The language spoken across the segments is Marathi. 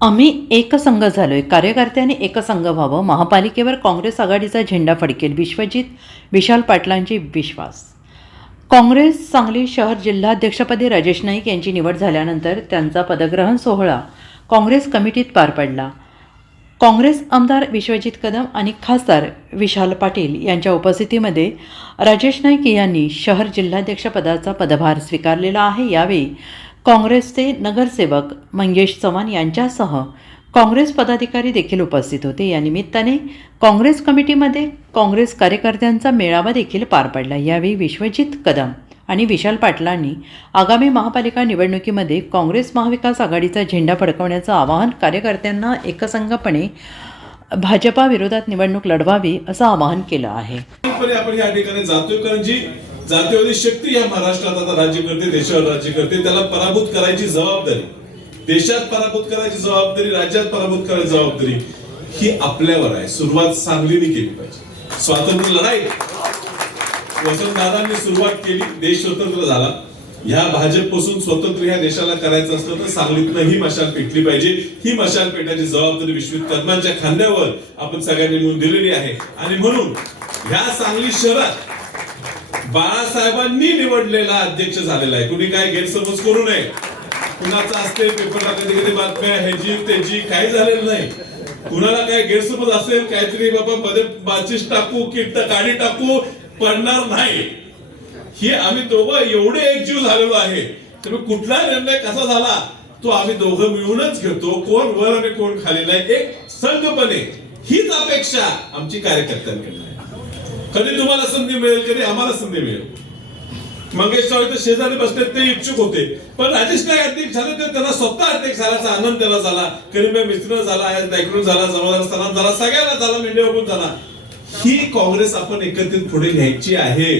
आम्ही एकसंघ झालो आहे कार्यकर्त्यांनी एकसंघ व्हावं. महापालिकेवर काँग्रेस आघाडीचा झेंडा फडकेल. विश्वजित विशाल पाटलांची विश्वास. काँग्रेस सांगली शहर जिल्हाध्यक्षपदी राजेश नाईक यांची निवड झाल्यानंतर त्यांचा पदग्रहण सोहळा काँग्रेस कमिटीत पार पडला. काँग्रेस आमदार विश्वजित कदम आणि खासदार विशाल पाटील यांच्या उपस्थितीमध्ये राजेश नाईक यांनी शहर जिल्हाध्यक्षपदाचा पदभार स्वीकारलेला आहे. यावेळी काँग्रेसचे नगरसेवक मंगेश चव्हाण यांच्यासह काँग्रेस पदाधिकारी देखील उपस्थित होते. या निमित्ताने काँग्रेस कमिटीमध्ये काँग्रेस कार्यकर्त्यांचा मेळावा देखील पार पडला. यावेळी विश्वजित कदम आणि विशाल पाटलांनी आगामी महापालिका निवडणुकीमध्ये काँग्रेस महाविकास आघाडीचा झेंडा फडकवण्याचं आवाहन कार्यकर्त्यांना एकसंघपणे भाजपा विरोधात निवडणूक लढवावी असं आवाहन केलं आहे. आपण या ठिकाणी जातोय. कारण जी जातीवादी शक्ती या महाराष्ट्रात आता राज्य करते देशावर राज्य करते. त्याला पराभूत करायची जबाबदारी. देशात पराभूत करायची जबाबदारी राज्यात पराभूत करायची जबाबदारी ही आपल्यावर आहे. सुरुवात सांगलीने केली पाहिजे. स्वातंत्र्य लढाई वसंतदादांनी सुरुवात केली देश स्वतंत्र झाला. ह्या भाजपपासून स्वतंत्र ह्या देशाला करायचं असलं तर सांगलीतनं ही मशाल पेटली पाहिजे. ही मशाल पेटायची जबाबदारी विश्वित कदमांच्या खांद्यावर आपण सगळ्यांनी मिळून दिलेली आहे. आणि म्हणून ह्या सांगली शहरात बाळासाहेबांनी निवडलेला अध्यक्ष झालेला आहे. कुणी काय गैरसमज करू नये. कुणाचा असते पेपरला कधी कधी बातम्या ह्याची त्याची काही झालेलं नाही. कुणाला काय गैरसमज असेल काहीतरी बाबा मध्ये बाचीस टाकू किट काडी टाकू पडणार नाही. ही आम्ही दोघं एवढे एकजीव झालेलो आहे. तुम्ही कुठला निर्णय कसा झाला तो आम्ही दोघं मिळूनच घेतो. कोण वर आणि कोण खाली नाही. एक संघपणे. हीच अपेक्षा आमची कार्यकर्त्यांकडे कधी तुम्हाला संधी मिळेल कधी आम्हाला संधी मिळेल. मंगेश चव्हाण इथं शेजारी बसले ते इच्छुक होते. पण राजेश नाईक अध्यक्ष झाले ते त्यांना स्वतः अध्यक्ष झाल्याचा आनंद त्याला झाला. करीमबाई मित्र झाला आयत झाला जमादार स्थानात झाला सगळ्यांना झाला मेंढे बघून झाला. ही काँग्रेस आपण एकत्रित पुढे न्यायची आहे.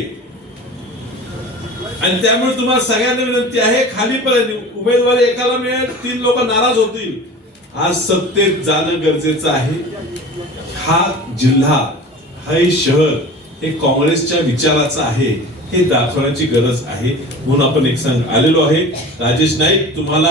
आणि त्यामुळे तुम्हाला सगळ्यांना विनंती आहे खालीपर्यंत उमेदवारी एकाला मिळेल तीन लोक नाराज होतील. आज सत्तेत जाणं गरजेचं आहे. हा जिल्हा हा शहर. हे काँग्रेसच्या विचाराचं आहे हे दाखवण्याची गरज आहे म्हणून आपण एक संघ आलेलो आहे. राजेश नाईक तुम्हाला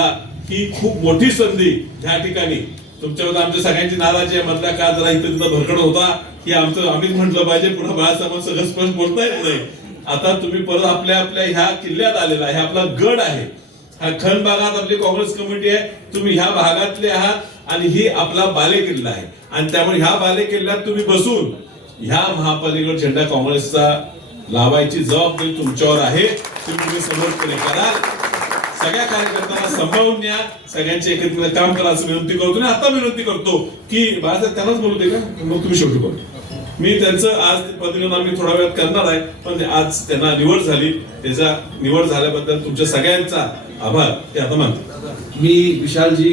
ही खूप मोठी संधी ह्या ठिकाणी. तुमच्याबद्दल आमच्या सगळ्यांची नाराजी आहे मधल्या काळ जरा इथे तिथं भरकड होता. की आमचं आम्हीच म्हटलं पाहिजे पुन्हा बाळासाहेब सगळं स्पष्ट बोलता येत नाही. आता तुम्ही परत आपल्या आपल्या ह्या किल्ल्यात आलेला आहे आपला गड आहे. हा खन भागात आपली काँग्रेस कमिटी आहे. तुम्ही ह्या भागातले आहात आणि ही आपला बाले किल्ला आहे. आणि त्यामुळे ह्या बाले किल्ल्यात तुम्ही बसून ह्या महापालिकेवर झेंडा काँग्रेसचा लावायची जबाबदारी तुमच्यावर आहे. तुम्ही समोरपणे कराल. सगळ्या कार्यकर्त्यांना सांभाळून न्या सगळ्यांचे एकत्रित काम करा असं विनंती करतो. आणि आता विनंती करतो की बाळासाहेब त्यांनाच बोलू दे का? मग तुम्ही शेवटी करतो मी त्यांचं आज पदवीनं आम्ही थोडा वेळात करणार आहे पण आज त्यांना निवड झाली. त्याचा निवड झाल्याबद्दल तुमच्या सगळ्यांचा आभार. ते आता मानतो मी विशालजी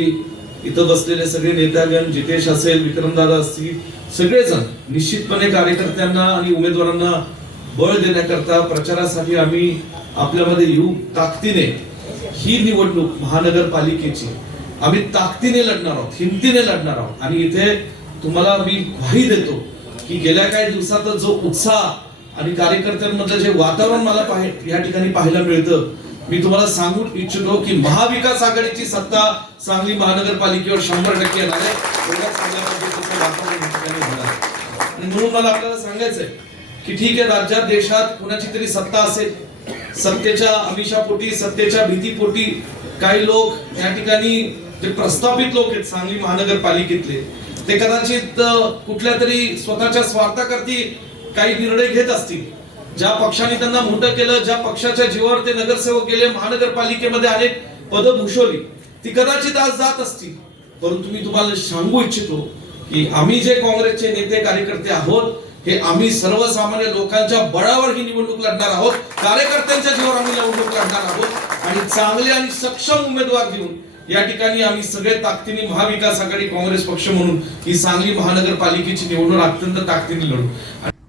इथं बसलेले सगळे नेतागण जितेश असेल विक्रमदादा असतील सगळेजण निश्चितपणे कार्यकर्त्यांना आणि उमेदवारांना बळ देण्याकरता प्रचारासाठी आम्ही आपल्यामध्ये येऊ. ताकदीने ही निवडणूक महानगरपालिकेची आम्ही ताकदीने लढणार आहोत हिमतीने लढणार आहोत. आणि इथे तुम्हाला मी ग्वाही देतो की गेल्या काही दिवसात जो उत्साह आणि कार्यकर्त्यांमधलं जे वातावरण मला या ठिकाणी पाहायला मिळतं मी तुम्हाला सांगू इच्छितो की महाविकास आघाडीची सत्ता सांगली महानगरपालिकेवर शंभर टक्के येणार आहे. म्हणून मला आपल्याला सांगायचंय की ठीक आहे राज्यात देशात कुणाची तरी सत्ता असेल सत्तेच्या अमिषापोटी सत्तेच्या भीतीपोटी काही लोक या ठिकाणी जे प्रस्थापित लोक आहेत सांगली महानगरपालिकेतले ते कदाचित कुठल्या तरी स्वतःच्या स्वार्थाकरती काही निर्णय घेत असतील. ज्या पक्षाने त्यांना मोठं केलं ज्या पक्षाच्या जीवावर ते नगरसेवक गेले महानगरपालिकेमध्ये अनेक पदं भूषवली ती कदाचित आज जात असतील. परंतु मी तुम्हाला सांगू इच्छितो की आम्ही जे काँग्रेसचे नेते कार्यकर्ते आहोत हे आम्ही सर्वसामान्य लोकांच्या बळावर ही निवडणूक लढणार आहोत. कार्यकर्त्यांच्या जीवावर आम्ही निवडणूक लढणार आहोत. आणि चांगले आणि सक्षम उमेदवार देऊन या ठिकाणी आम्ही सगळे ताकदीने महाविकास आघाडी काँग्रेस पक्ष म्हणून ही सांगली महानगरपालिकेची निवडणूक अत्यंत ताकदीने लढू.